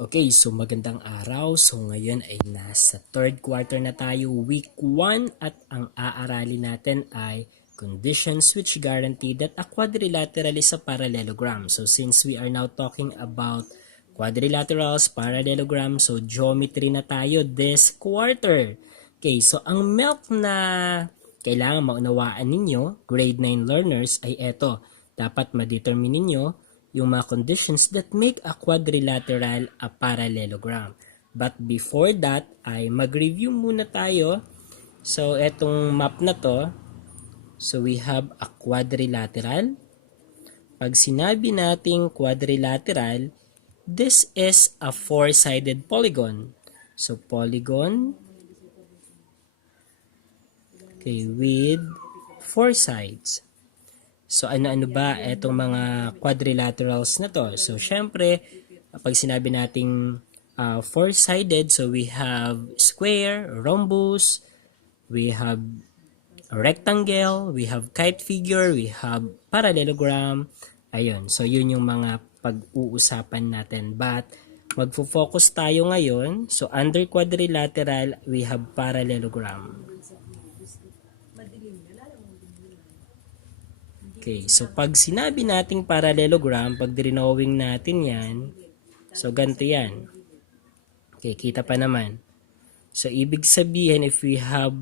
Okay, so magandang araw. So ngayon ay nasa third quarter na tayo, week 1, at ang aaralin natin ay conditions which guarantee that a quadrilateral is a parallelogram. So since we are now talking about quadrilaterals, parallelogram, so geometry na tayo this quarter. Okay, so ang MELC na kailangan maunawaan ninyo, grade 9 learners, ay eto. Dapat ma-determine ninyo yung mga conditions that make a quadrilateral a parallelogram. But before that, ay mag-review muna tayo. So, etong map na to, so we have a quadrilateral. Pag sinabi nating quadrilateral, this is a four-sided polygon. So, polygon, okay, with four sides. So, ano-ano ba itong mga quadrilaterals na to? So, syempre, pag sinabi nating four-sided, so we have square, rhombus, we have rectangle, we have kite figure, we have parallelogram. Ayun, so yun yung mga pag-uusapan natin. But, magfo-focus tayo ngayon. So, under quadrilateral, we have parallelogram. Okay, so pag sinabi nating parallelogram, pag drawing natin yan, so ganito yan. Okay, kita pa naman. So, ibig sabihin, if we have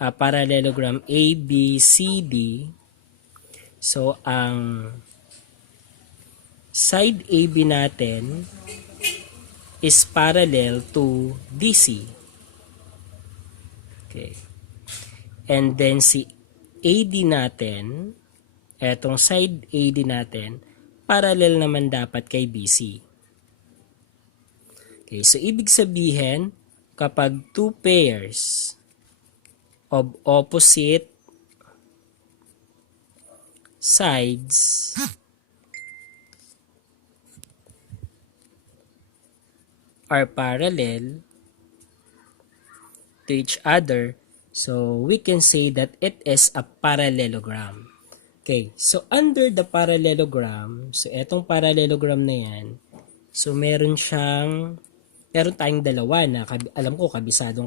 a parallelogram A, B, C, D, so, ang side AB natin is parallel to DC. Okay. And then, si AD natin, etong side AD natin, parallel naman dapat kay BC. Okay, so ibig sabihin, kapag two pairs of opposite sides are parallel to each other, so we can say that it is a parallelogram. Okay, so under the parallelogram, so etong parallelogram na yan, so meron tayong dalawa na alam ko kabisado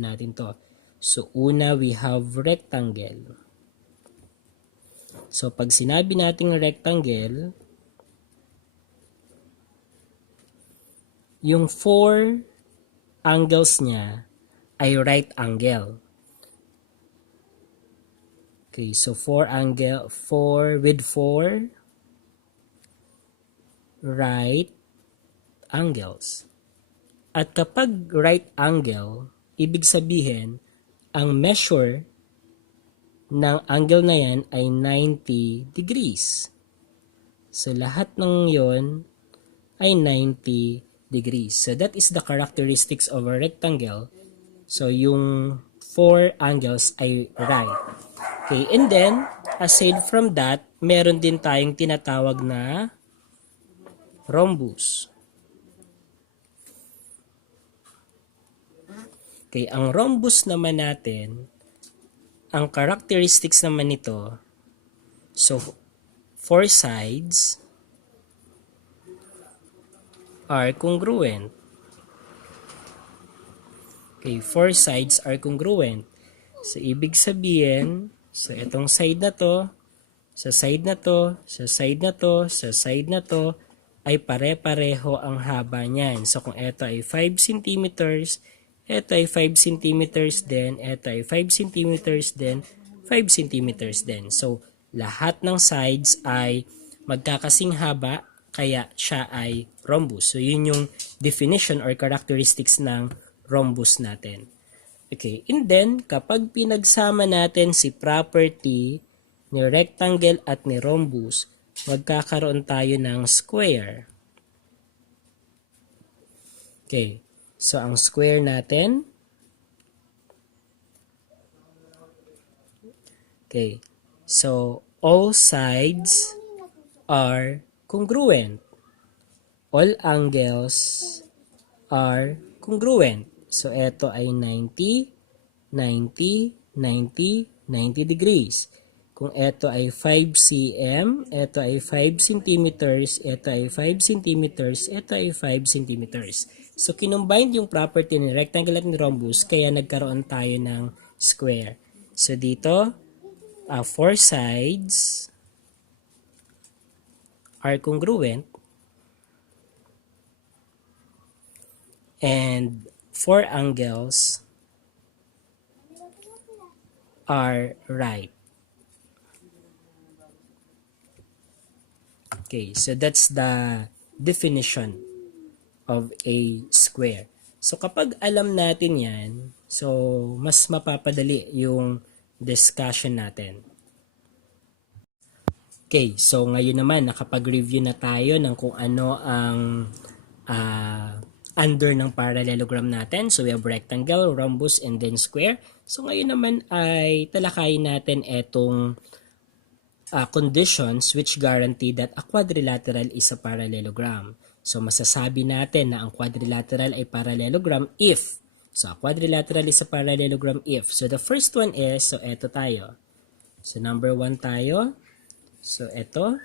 natin to. So una, we have rectangle. So pag sinabi nating rectangle, yung four angles niya ay right angle. Okay, so 4 with 4 right angles. At kapag right angle, ibig sabihin, ang measure ng angle na yan ay 90 degrees. So, lahat ng yon ay 90 degrees. So, that is the characteristics of a rectangle. So, yung 4 angles ay right. Okay, and then, aside from that, meron din tayong tinatawag na rhombus. Okay, ang rhombus naman natin, ang characteristics naman nito, so, four sides are congruent. Okay, four sides are congruent. So, ibig sabihin, so, itong side na to, sa side na to, sa side na to, sa side na to, ay pare-pareho ang haba niyan. So, kung ito ay 5 cm, ito ay 5 cm din, ito ay 5 cm din, 5 cm din. So, lahat ng sides ay magkakasing haba, kaya siya ay rhombus. So, yun yung definition or characteristics ng rhombus natin. Okay, and then, kapag pinagsama natin si property ni rectangle at ni rhombus, magkakaroon tayo ng square. Okay, so ang square natin, okay, so all sides are congruent. All angles are congruent. So, ito ay 90, 90, 90, 90 degrees. kung ito ay 5 cm, ito ay 5 centimeters, ito ay 5 centimeters, ito ay 5 centimeters. So, kinumbine yung property ni rectangle at ni rhombus, kaya nagkaroon tayo ng square. So, dito, 4 sides are congruent and 4 angles are right. Okay, so that's the definition of a square. So kapag alam natin yan, so mas mapapadali yung discussion natin. Okay, so ngayon naman nakapag-review na tayo ng kung ano ang under ng parallelogram natin. So we have rectangle, rhombus, and then square. So ngayon naman ay talakayin natin etong conditions which guarantee that a quadrilateral is a parallelogram. So masasabi natin na ang quadrilateral ay parallelogram if. So a quadrilateral is a parallelogram if. So the first one is, so eto tayo. So number 1 tayo. So eto.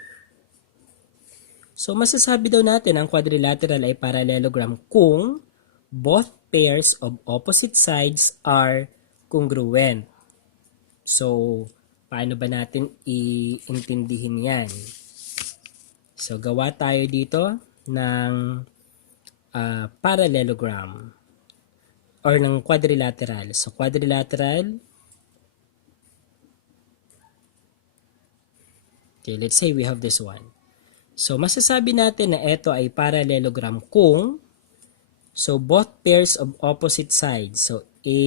So masasabi daw natin ang quadrilateral ay parallelogram kung both pairs of opposite sides are congruent. So paano ba natin iintindihin yan? So, gawa tayo dito ng parallelogram or ng quadrilateral. So, quadrilateral. Okay, let's say we have this one. So, masasabi natin na ito ay parallelogram kung both pairs of opposite sides. So, A,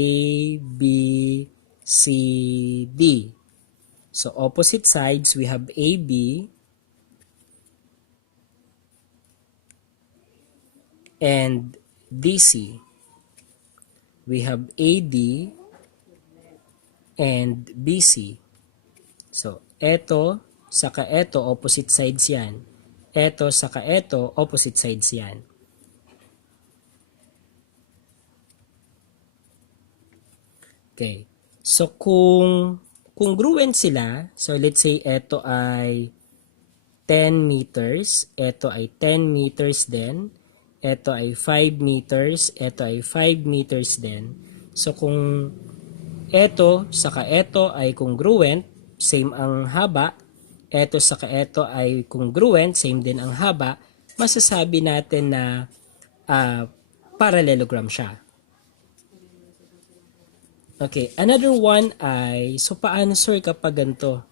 B, C, D. So, opposite sides, we have AB and DC. We have AD and BC. So, eto, saka eto, opposite sides yan. Eto, saka eto, opposite sides yan. Okay. So, kung congruent sila, so let's say ito ay 10 meters, ito ay 10 meters din, ito ay 5 meters, ito ay 5 meters din. So kung ito saka ito ay congruent, same ang haba, ito saka ito ay congruent, same din ang haba, masasabi natin na parallelogram siya. Okay, another one ay, so paano sir kapag ganito?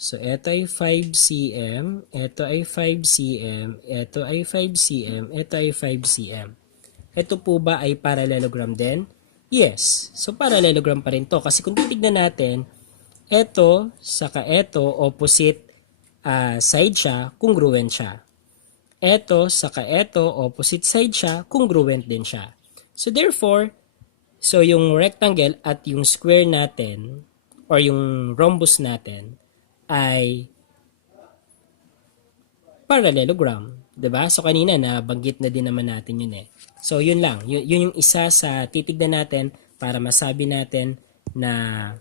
So, ito ay 5 cm, ito ay 5 cm, ito ay 5 cm, ito ay 5 cm. Ito po ba ay parallelogram din? Yes. So, parallelogram pa rin to. Kasi kung titignan natin, ito, saka ito, opposite side siya, congruent siya. Ito, saka ito, opposite side siya, congruent din siya. So, therefore, so yung rectangle at yung square natin, or yung rhombus natin, ay parallelogram. Diba? So, kanina, nabanggit na din naman natin yun eh. So, yun lang. Yun yung isa sa titignan natin para masabi natin na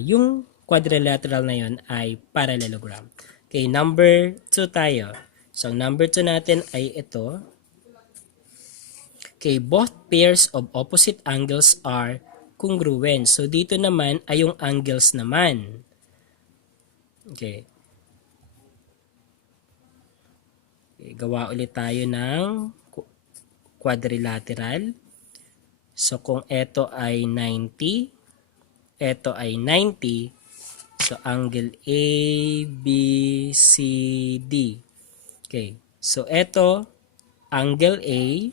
yung quadrilateral na yun ay parallelogram. Okay, number 2 tayo. So, number 2 natin ay ito. Okay, both pairs of opposite angles are congruent. So, dito naman ay yung angles naman. Okay. Gawa ulit tayo ng quadrilateral. So, kung ito ay 90, ito ay 90, so, angle A, B, C, D. Okay. So, ito, angle A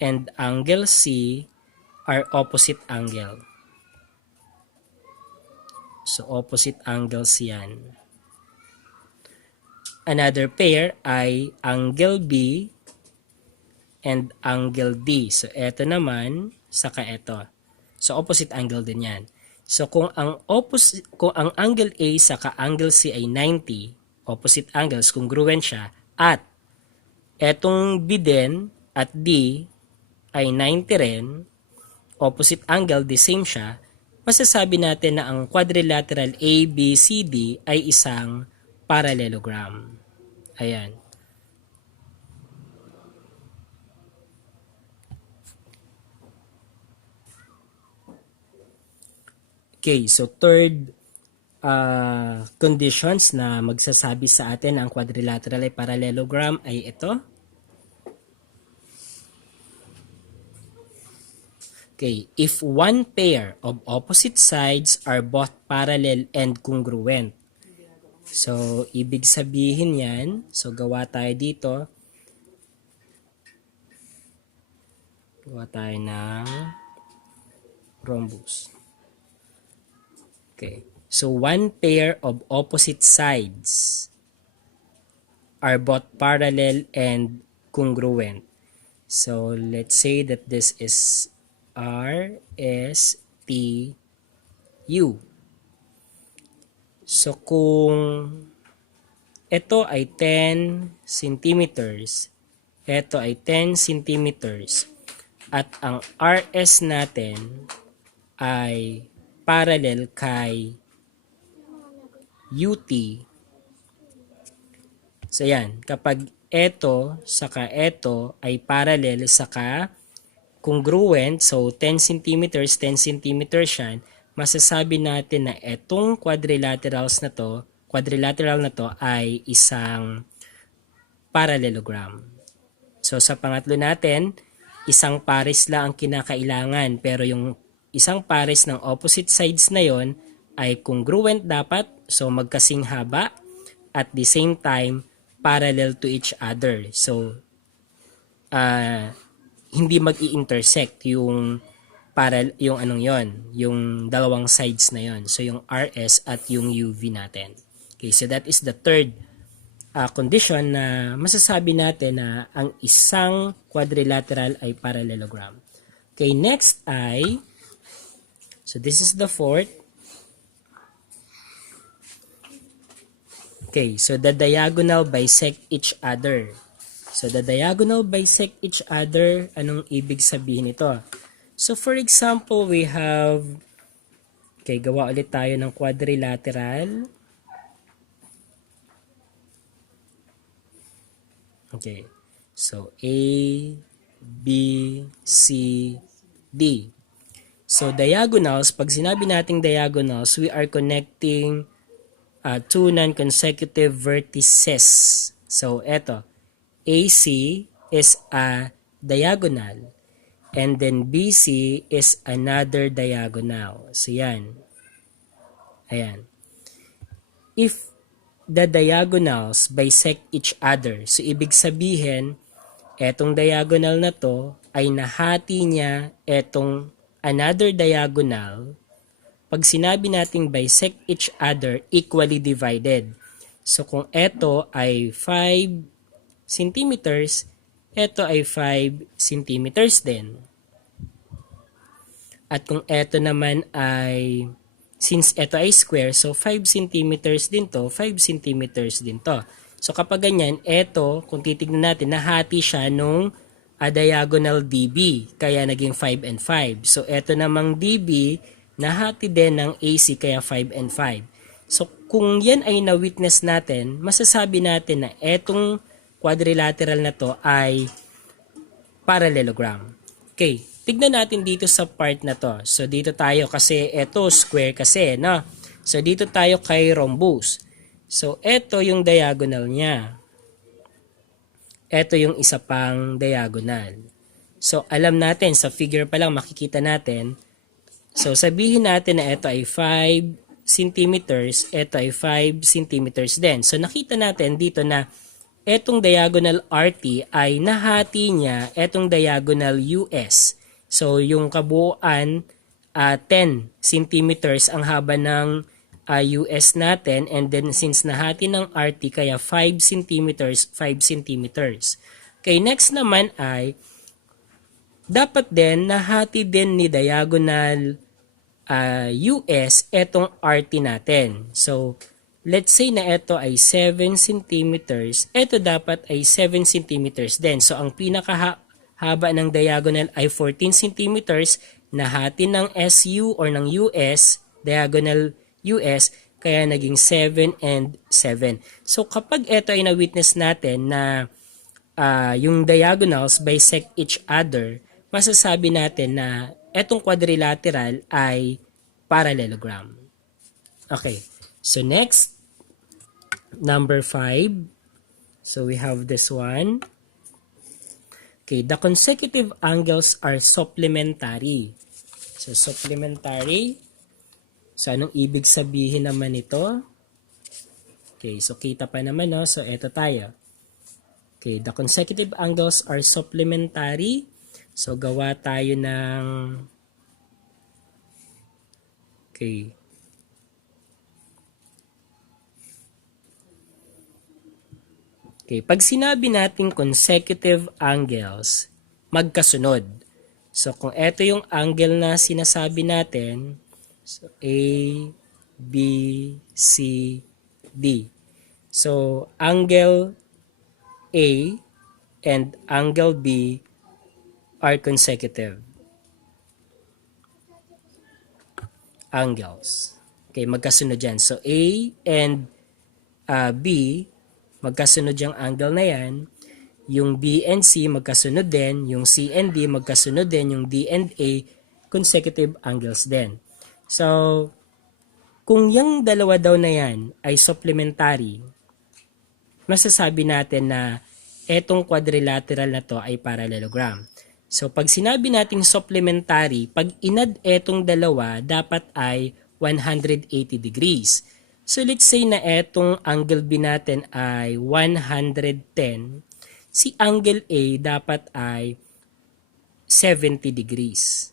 and angle C are opposite angle. So, opposite angles yan. Another pair ay angle B and angle D. So, ito naman, saka ito. So, opposite angle din yan. So, kung ang angle A saka angle C ay 90, opposite angles, congruent siya, at etong B din at D ay 90 rin, opposite angle, the same siya, masasabi natin na ang quadrilateral ABCD ay isang parallelogram. Ayan. Okay, so third conditions na magsasabi sa atin ang quadrilateral ay parallelogram ay ito. Okay, if one pair of opposite sides are both parallel and congruent. So, ibig sabihin yan, so gawa tayo dito. Gawa tayo ng rhombus. Okay. So, one pair of opposite sides are both parallel and congruent. So, let's say that this is R, S, T, U. So, kung ito ay 10 centimeters, ito ay 10 centimeters, at ang RS natin ay parallel kay UT. So yan, kapag ito saka ito ay parallel saka congruent, so 10 centimeters, 10 centimeters yan, masasabi natin na etong quadrilateral na to ay isang parallelogram. So sa pangatlo natin, isang pares lang ang kinakailangan, pero yung isang pares ng opposite sides na yon ay congruent dapat, so magkasing haba, at the same time parallel to each other. So hindi mag-i-intersect yung yung dalawang sides na yon. So yung RS at yung UV natin. Okay, so that is the third condition na masasabi natin na ang isang quadrilateral ay parallelogram. Okay, next ay, so this is the fourth. Okay, so the diagonal bisect each other. So the diagonal bisect each other, anong ibig sabihin ito? So for example, we have, okay, gawa ulit tayo ng quadrilateral. Okay, so A, B, C, D. So diagonals, pag sinabi nating diagonals, we are connecting two non-consecutive vertices. So eto, AC is a diagonal and then BC is another diagonal. So yan. Ayan. If the diagonals bisect each other, so ibig sabihin, etong diagonal na to ay nahati niya etong another diagonal. Pag sinabi nating bisect each other, equally divided. So kung eto ay 5 centimeters, eto ay 5 centimeters din. At kung eto naman ay, since eto ay square, so 5 centimeters din to, 5 centimeters din to. So kapag ganyan, eto, kung titignan natin, nahati siya nung diagonal DB, kaya naging 5 and 5. So eto namang DB, nahati din ng AC, kaya 5 and 5. So kung yan ay na-witness natin, masasabi natin na etong quadrilateral na to ay parallelogram. Okay, tignan natin dito sa part na to. So dito tayo kasi eto square kasi, no? So dito tayo kay rhombus. So eto yung diagonal niya. Eto yung isa pang diagonal. So alam natin, sa figure pa lang makikita natin. So sabihin natin na eto ay 5 centimeters, eto ay 5 centimeters din. So nakita natin dito na etong diagonal RT ay nahati niya etong diagonal US. So yung kabuuan 10 centimeters ang haba ng US natin, and then since nahati ng RT kaya 5 centimeters, 5 centimeters. Okay, next naman ay dapat din nahati din ni diagonal US etong RT natin. So let's say na ito ay 7 centimeters, ito dapat ay 7 centimeters din. So ang pinakahaba haba ng diagonal ay 14 centimeters, nahati ng SU or ng US, diagonal US, kaya naging 7 and 7. So kapag ito ay na-witness natin na yung diagonals bisect each other, masasabi natin na etong quadrilateral ay parallelogram. Okay, so next, number 5. So we have this one. Okay, the consecutive angles are supplementary. So supplementary. So anong ibig sabihin naman ito? Okay, so kita pa naman, no? So eto tayo. Okay, the consecutive angles are supplementary. So gawa tayo ng okay. Okay, pag sinabi natin consecutive angles, magkasunod. So kung ito yung angle na sinasabi natin, so A, B, C, D. So angle A and angle B are consecutive angles. Okay, magkasunod yan. So A and B, magkasunod yung angle na yan. Yung B and C magkasunod din. Yung C and D magkasunod din. Yung D and A, consecutive angles din. So, kung yung dalawa daw na yan ay supplementary, masasabi natin na etong quadrilateral na to ay parallelogram. So, pag sinabi nating supplementary, pag inad etong dalawa, dapat ay 180 degrees. So, let's say na etong angle B natin ay 110. Si angle A dapat ay 70 degrees.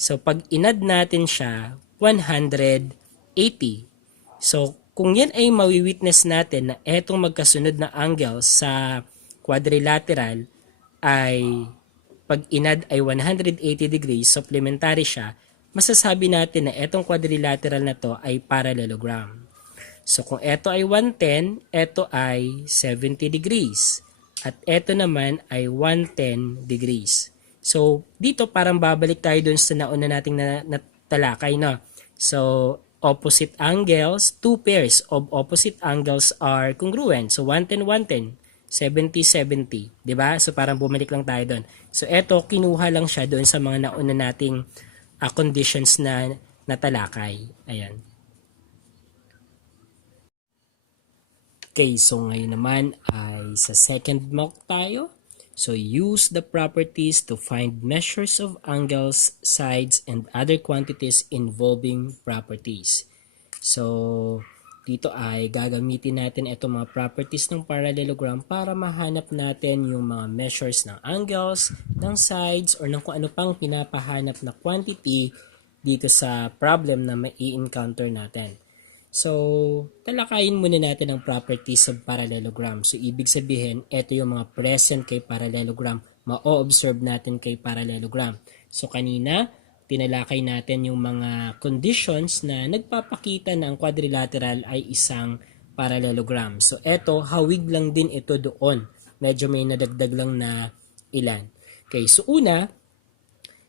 So, pag inad natin siya, 180. So, kung yan ay mawi-witness natin na etong magkasunod na angle sa quadrilateral ay pag inad ay 180 degrees, supplementary siya, masasabi natin na etong quadrilateral na to ay parallelogram. So kung ito ay 110, ito ay 70 degrees. At ito naman ay 110 degrees. So dito parang babalik tayo dun sa nauna nating natalakay, no? So opposite angles, two pairs of opposite angles are congruent. So 110, 110. 70-70, 'di ba? So parang bumalik lang tayo doon. So eto kinuha lang siya doon sa mga nauna nating conditions na natalakay. Ayan. Okay, so ngayon naman ay sa second mock tayo. So use the properties to find measures of angles, sides, and other quantities involving properties. So dito ay gagamitin natin itong mga properties ng parallelogram para mahanap natin yung mga measures ng angles, ng sides, or ng kung ano pang pinapahanap na quantity dito sa problem na mai-encounter natin. So, talakayin muna natin ang properties of parallelogram. So, ibig sabihin, ito yung mga present kay parallelogram, ma-observe natin kay parallelogram. So, kanina, tinalakay natin yung mga conditions na nagpapakita na ang quadrilateral ay isang parallelogram. So, eto, hawig lang din ito doon. Medyo may nadagdag lang na ilan. Okay, so una,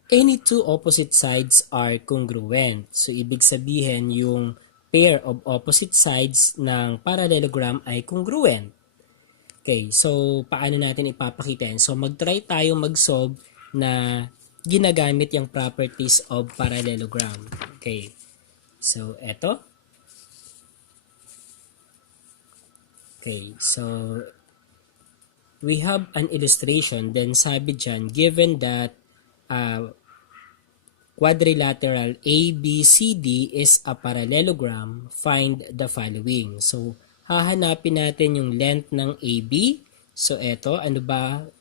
any two opposite sides are congruent. So, ibig sabihin yung pair of opposite sides ng parallelogram ay congruent. Okay, so paano natin ipapakita yan? So, mag-try tayo mag-solve na ginagamit yung properties of parallelogram. Okay. So, eto. Okay. So, we have an illustration. Then, sabi dyan, given that quadrilateral ABCD is a parallelogram, find the following. So, hahanapin natin yung length ng AB. So, eto.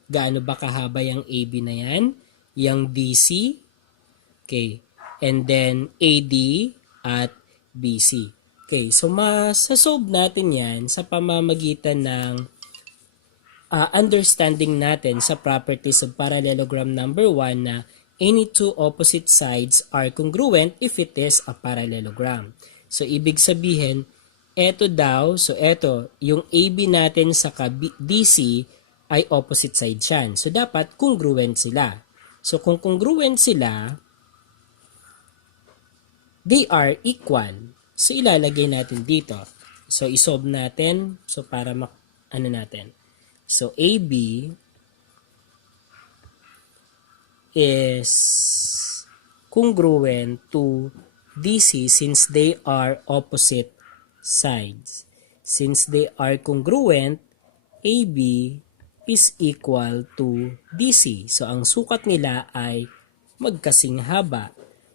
Gaano ba kahaba yung AB na yan? Yung DC, okay, and then AD at BC. Okay, so masasolve natin yan sa pamamagitan ng understanding natin sa properties of parallelogram number 1 na any two opposite sides are congruent if it is a parallelogram. So, ibig sabihin, eto daw, so eto, yung AB natin sa DC ay opposite sides yan. So, dapat congruent sila. So, kung congruent sila, they are equal. So, ilalagay natin dito. So, isolve natin. So, para ano natin. So, AB is congruent to DC since they are opposite sides. Since they are congruent, AB is equal to DC. So, ang sukat nila ay magkasing haba.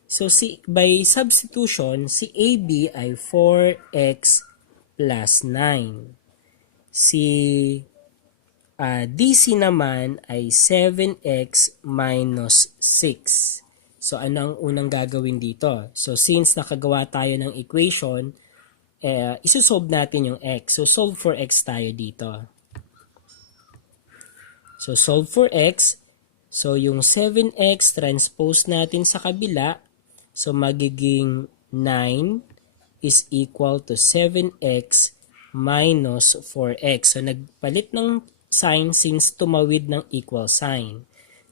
So, by substitution, si AB ay 4x plus 9. Si DC naman ay 7x minus 6. So, ano ang unang gagawin dito? So, since nakagawa tayo ng equation, isusolve natin yung x. So, solve for x tayo dito. So, solve for x. So, yung 7x transpose natin sa kabila. So, magiging 9 is equal to 7x minus 4x. So, nagpalit ng sign since tumawid ng equal sign.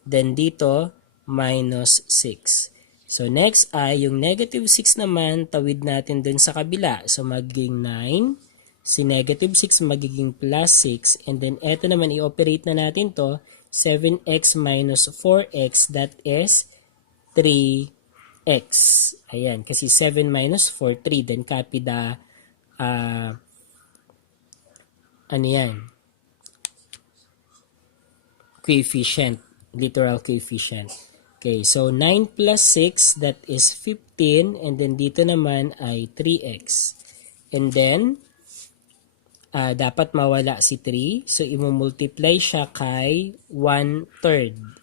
Then, dito, minus 6. So, next ay yung negative 6 naman, tawid natin dun sa kabila. So, magiging 9. Si negative 6 magiging plus 6. And then, eto naman, i-operate na natin to. 7x minus 4x, that is 3x. Ayan, kasi 7 minus 4, 3. Then, copy the, coefficient, literal coefficient. Okay, so 9 plus 6, that is 15. And then, dito naman ay 3x. And then, dapat mawala si 3. So, i-multiply siya kay 1/3.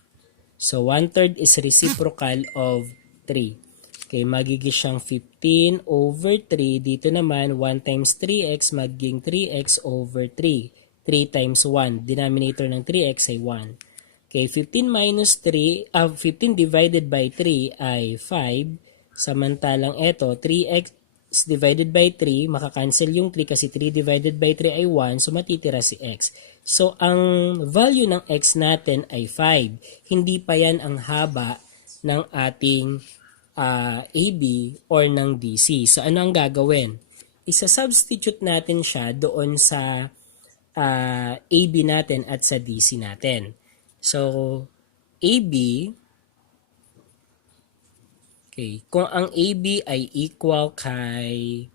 So, 1/3 is reciprocal of 3. Okay, magiging siyang 15 over 3. Dito naman, 1 times 3x magiging 3x over 3. 3 times 1. Denominator ng 3x ay 1. Okay, 15 minus 3, 15 divided by 3 ay 5. Samantalang ito, 3x divided by 3, makakancel yung 3 kasi 3 divided by 3 ay 1, so matitira si x. So, ang value ng x natin ay 5. Hindi pa yan ang haba ng ating AB or ng DC. So, ano ang gagawin? Isa-substitute natin siya doon sa AB natin at sa DC natin. So, AB, okay, kung ang AB ay equal kay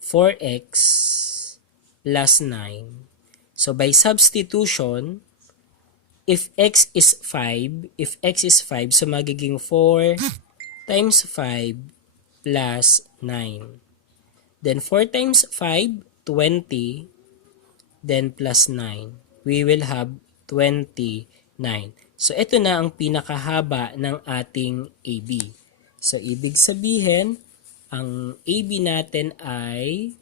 4x plus 9, so by substitution, if x is 5, so magiging 4 times 5 plus 9. Then 4 times 5, 20, then plus 9. We will have 29. So, ito na ang pinakahaba ng ating AB. So, ibig sabihin, ang AB natin ay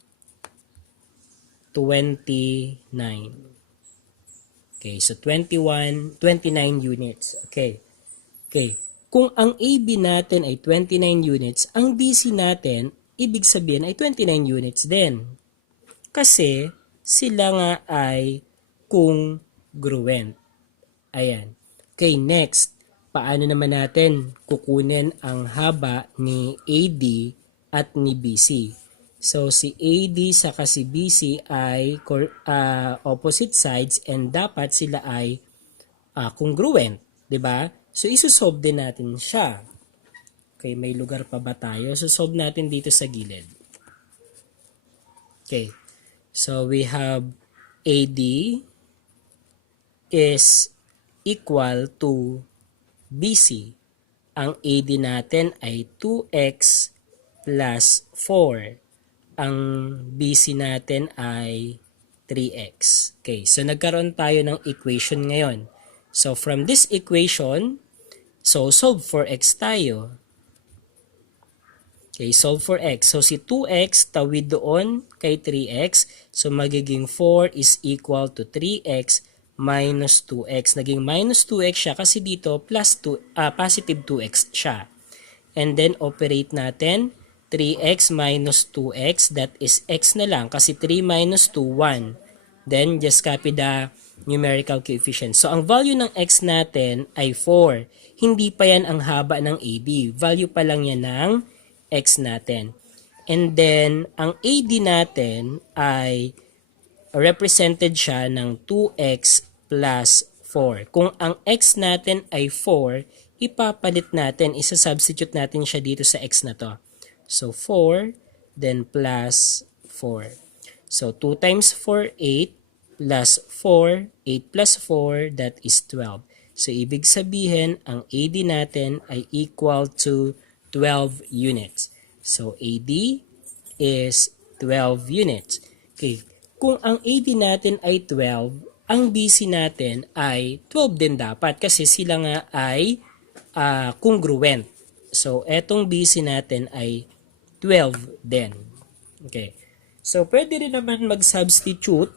29. Okay, so 29 units. Okay. Okay. Kung ang AB natin ay 29 units, ang DC natin, ibig sabihin ay 29 units din. Kasi, sila nga ay congruent. Ayan. Okay, next. Paano naman natin kukunin ang haba ni AD at ni BC? So, si AD saka si BC ay opposite sides and dapat sila ay congruent. Diba? So, isusolve din natin siya. Okay, may lugar pa ba tayo? So, solve natin dito sa gilid. Okay. So, we have AD is equal to BC. Ang AD natin ay 2x plus 4. Ang BC natin ay 3x. Okay, so nagkaroon tayo ng equation ngayon. So from this equation, so solve for x tayo. Okay, solve for x. So si 2x tawid doon kay 3x. So magiging 4 is equal to 3x minus 2x. Naging minus 2x siya kasi dito plus 2, positive 2x siya. And then operate natin 3x minus 2x, that is x na lang kasi 3 minus 2, 1. Then just copy the numerical coefficient. So, ang value ng x natin ay 4. Hindi pa yan ang haba ng AD. Value pa lang yan ng x natin. And then, ang AD natin ay represented siya ng 2x plus 4. Kung ang x natin ay 4, ipapalit natin, isa-substitute natin siya dito sa x na to. So, 4, then plus 4. So, 2 times 4, 8, plus 4, 8 plus 4, that is 12. So, ibig sabihin, ang AD natin ay equal to 12 units. So, AD is 12 units. Okay. Kung ang AD natin ay 12, ang BC natin ay 12 din dapat kasi sila nga ay congruent. So, etong BC natin ay 12 din. Okay. So, pwede rin naman mag-substitute.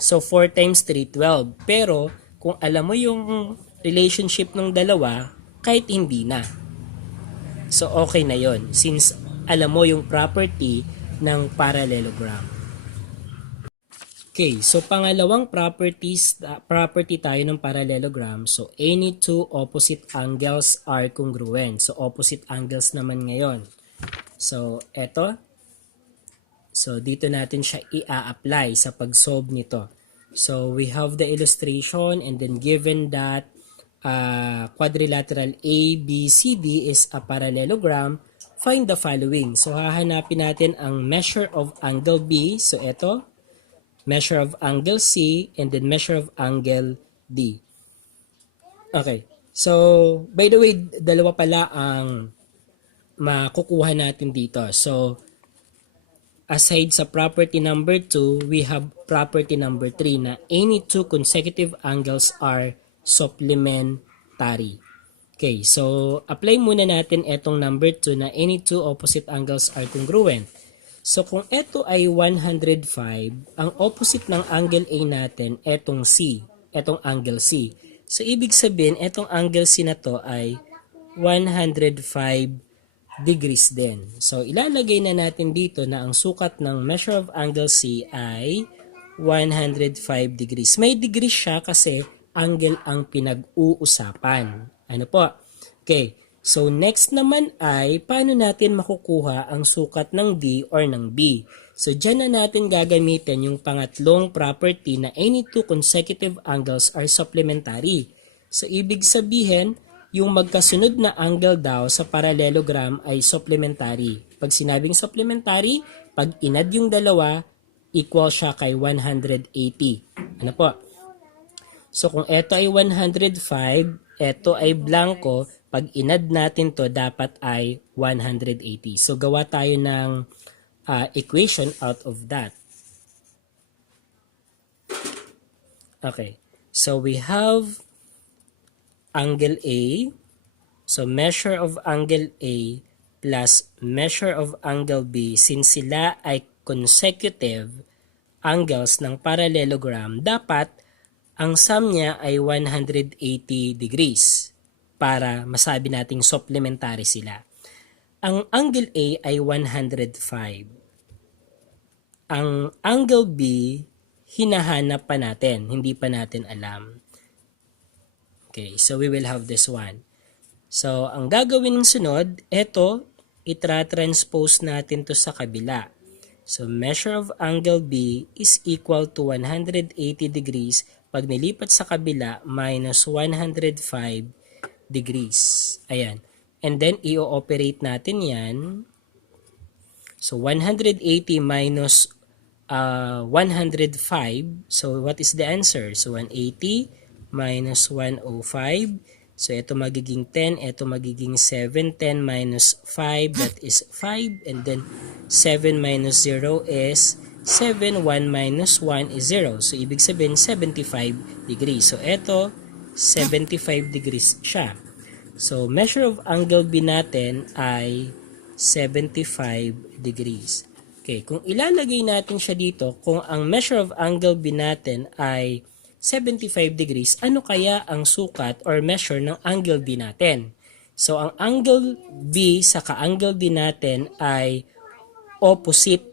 So, 4 times 3, 12. Pero, kung alam mo yung relationship ng dalawa, kahit hindi na. So, okay na yon since alam mo yung property ng parallelogram. Okay, so pangalawang property tayo ng parallelogram. So, any two opposite angles are congruent. So, opposite angles naman ngayon. So, eto. So, dito natin siya i-apply sa pag-solve nito. So, we have the illustration and then given that quadrilateral ABCD is a parallelogram, find the following. So, hahanapin natin ang measure of angle B. So, eto. Measure of angle C and then measure of angle D. Okay. So, by the way, dalawa pala ang makukuha natin dito. So, aside sa property number 2, we have property number 3 na any two consecutive angles are supplementary. Okay, so apply muna natin etong number 2 na any two opposite angles are congruent. So kung ito ay 105, ang opposite ng angle A natin, etong C, etong angle C. So ibig sabihin, etong angle C na to ay 105 degrees din. So, ilalagay na natin dito na ang sukat ng measure of angle C ay 105 degrees. May degrees siya kasi angle ang pinag-uusapan. Ano po? Okay. So, next naman ay paano natin makukuha ang sukat ng D or ng B. So, dyan na natin gagamitin yung pangatlong property na any two consecutive angles are supplementary. So, ibig sabihin, yung magkasunod na angle daw sa parallelogram ay supplementary. Pag sinabing supplementary, pag inad yung dalawa, equal siya kay 180. Ano po? So kung ito ay 105, ito ay blanco, pag inad natin to dapat ay 180. So gawa tayo ng equation out of that. Okay. So we have angle A, so measure of angle A plus measure of angle B, since sila ay consecutive angles ng parallelogram, dapat ang sum niya ay 180 degrees para masabi nating supplementary sila. Ang angle A ay 105. Ang angle B, hinahanap pa natin, hindi pa natin alam. Okay, so we will have this one. So, ang gagawin ng sunod, ito, itra-transpose natin to sa kabila. So, measure of angle B is equal to 180 degrees. Pag nilipat sa kabila, minus 105 degrees. Ayan. And then, i-operate natin yan. So, 180 minus 105. So, what is the answer? So, 180 minus 105. So, ito magiging 10. Ito magiging 7. 10 minus 5. That is 5. And then, 7 minus 0 is 7. 1 minus 1 is 0. So, ibig sabihin, 75 degrees. So, ito, 75 degrees siya. So, measure of angle B natin ay 75 degrees. Okay, kung ilalagay natin siya dito, kung ang measure of angle B natin ay 75 degrees, ano kaya ang sukat or measure ng angle D natin? So, ang angle B sa ka-angle D natin ay opposite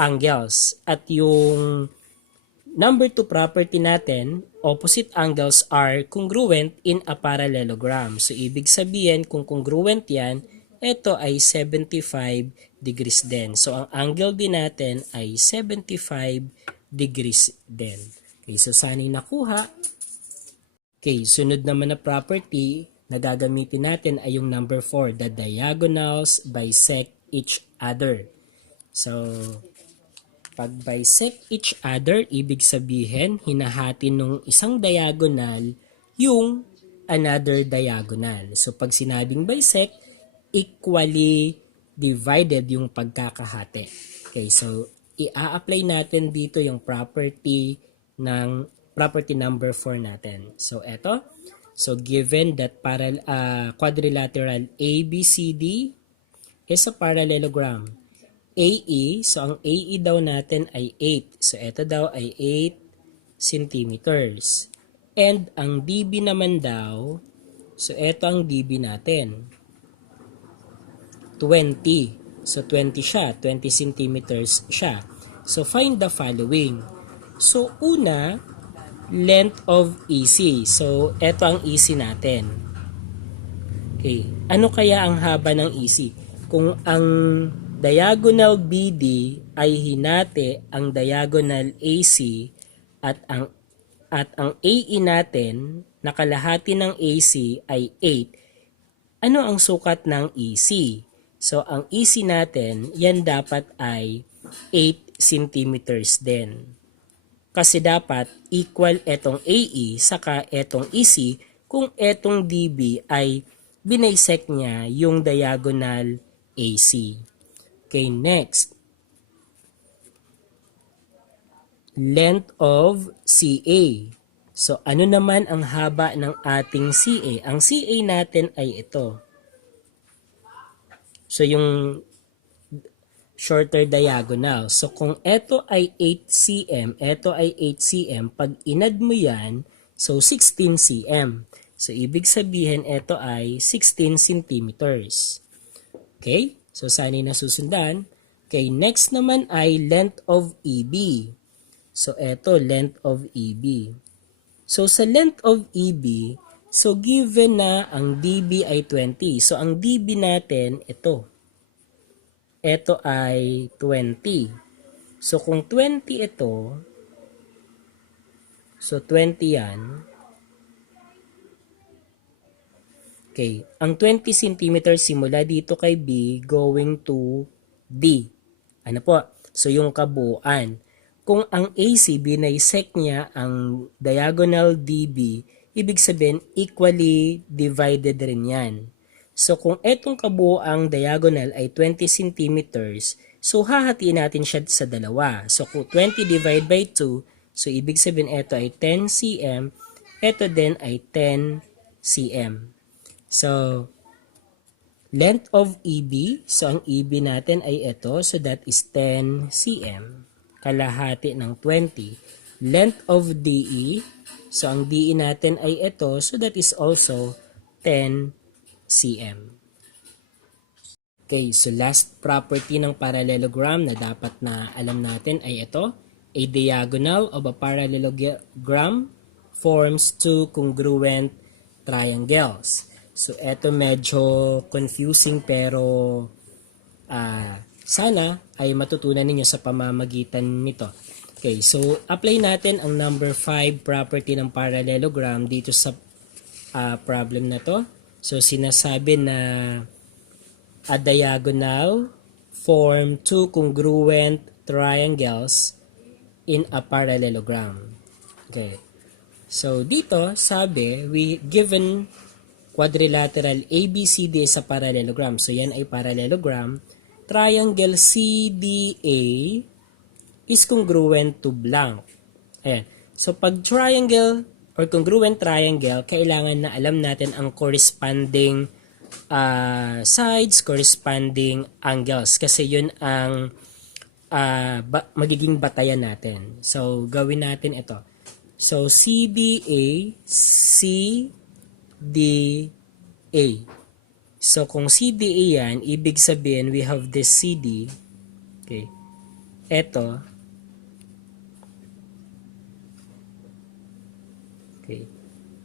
angles. At yung Number 2 property natin, opposite angles are congruent in a parallelogram. So, ibig sabihin, kung congruent yan, ito ay 75 degrees din. So, ang angle din natin ay 75 degrees din. Okay, so sana yung nakuha. Okay, sunod naman na property na gagamitin natin ay yung number 4, the diagonals bisect each other. So, pag bisect each other, ibig sabihin, hinahati nung isang diagonal yung another diagonal. So, pag sinabing bisect, equally divided yung pagkakahati. Okay, so, i-apply natin dito yung property number 4 natin. So, eto. So, given that quadrilateral ABCD is a parallelogram, AE, so ang AE daw natin ay 8. So, ito daw ay 8 centimeters. And ang DB naman daw, so ito ang DB natin, 20. So, 20 siya, 20 centimeters siya. So, find the following. So, una, length of EC. So, ito ang EC natin. Okay. Ano kaya ang haba ng EC? Kung ang diagonal BD ay hinati ang diagonal AC at ang AE natin na kalahati ng AC ay 8. Ano ang sukat ng EC? So ang EC natin, yan dapat ay 8 centimeters din. Kasi dapat equal etong AE saka etong EC kung etong DB ay binisect niya yung diagonal AC. Okay, next. Length of CA. So, ano naman ang haba ng ating CA? Ang CA natin ay ito. So, yung shorter diagonal. So, kung ito ay 8 cm, ito ay 8 cm, pag inad mo yan, so 16 cm. So, ibig sabihin, ito ay 16 centimeters. Okay? So, sana yung nasusundan. Okay, next naman ay length of EB. So, eto, length of EB. So, sa length of EB, so given na ang DB ay 20. So, ang DB natin, ito. Ito ay 20. So, kung 20 ito, so 20 yan. Okay, ang 20 cm simula dito kay B going to D. Ano po? So, yung kabuuan. Kung ang AC binisect niya ang diagonal DB, ibig sabihin equally divided rin yan. So, kung etong kabuuang diagonal ay 20 cm, so hahatiin natin siya sa dalawa. So, kung 20 divided by 2, so ibig sabihin ito ay 10 cm, ito din ay 10 cm. So, length of EB, so ang EB natin ay ito, so that is 10 cm, kalahati ng 20. Length of DE, so ang DE natin ay ito, so that is also 10 cm. Okay, so last property ng parallelogram na dapat na alam natin ay ito. A diagonal of a parallelogram forms two congruent triangles. So, eto medyo confusing pero sana ay matutunan ninyo sa pamamagitan nito. Okay, so apply natin ang number 5 property ng parallelogram dito sa problem na to. So, sinasabi na a diagonal form two congruent triangles in a parallelogram. Okay. So, dito sabi, given quadrilateral ABCD sa parallelogram. So, yan ay parallelogram. Triangle CDA is congruent to blank. Ayan. So, pag triangle or congruent triangle, kailangan na alam natin ang corresponding sides, corresponding angles. Kasi yun ang magiging batayan natin. So, gawin natin ito. So, CDA, CDA. So, kung CDA yan, ibig sabihin, we have this CD. Okay. Ito. Okay.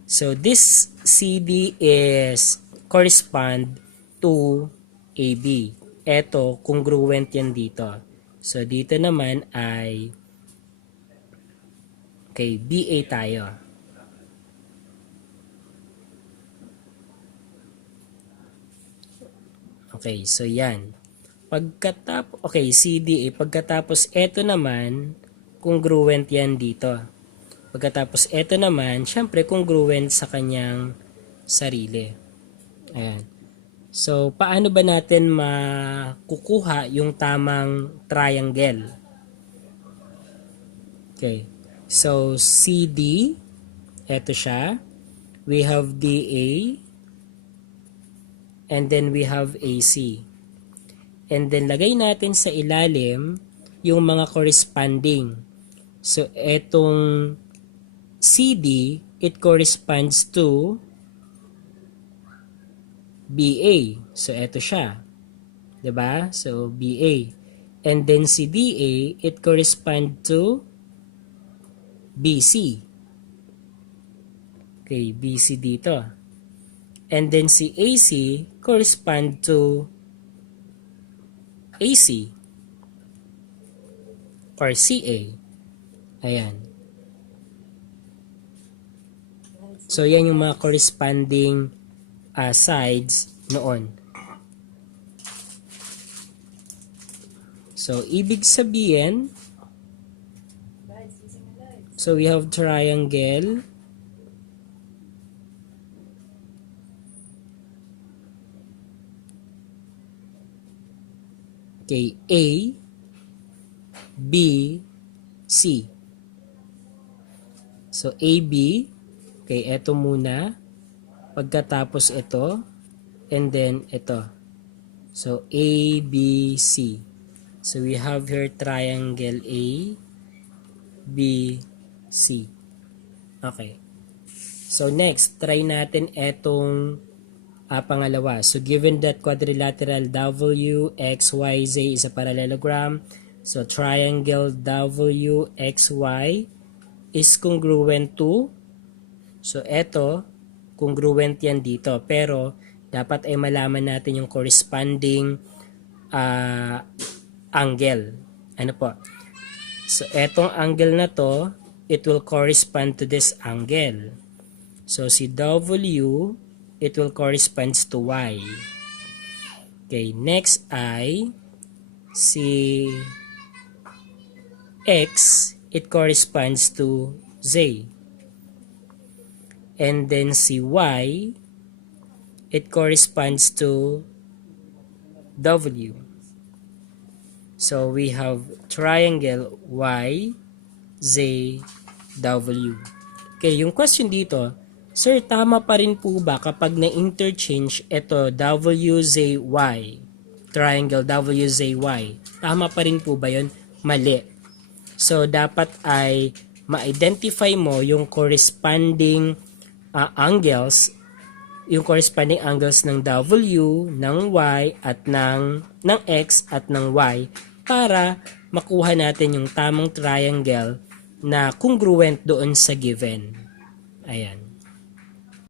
So this CD is correspond to AB. Ito, congruent yan dito. So dito naman ay okay, BA tayo. Okay, so yan. Okay, CDA. Pagkatapos ito naman, congruent yan dito. Pagkatapos ito naman, syempre congruent sa kanyang sarili. Ayan. So, paano ba natin makukuha yung tamang triangle? Okay. So, CD, ito siya. We have DA, and then we have AC. And then, lagay natin sa ilalim yung mga corresponding. So, etong CD, it corresponds to BA. So, eto siya. 'Di ba? So, BA. And then si DA, it corresponds to BC. Okay, BC dito. And then si AC correspond to AC or CA. Ayan. So, yan yung mga corresponding sides noon. So, ibig sabihin, so we have triangle, okay, A, B, C. So, AB, okay, eto muna. Pagkatapos ito, and then ito. So, A, B, C. So, we have here triangle A, B, C. Okay. So, next, try natin etong pangalawa. So, given that quadrilateral W, X, Y, Z is a parallelogram, so triangle W, X, Y is congruent to, so eto, congruent yan dito. Pero, dapat ay malaman natin yung corresponding angle. Ano po? So, etong angle na to, it will correspond to this angle. So, si W, it will correspond to Y. Okay, next ay si X, it corresponds to Z. And then si Y, it corresponds to W. So we have triangle Y, Z, W. Okay, yung question dito, sir, tama pa rin po ba kapag na-interchange ito W, Z, Y? Triangle W, Z, Y. Tama pa rin po ba yun? Mali. So dapat ay ma-identify mo yung corresponding angles, yung corresponding angles ng W, ng Y, at ng X at ng Y para makuha natin yung tamang triangle na congruent doon sa given. Ayan.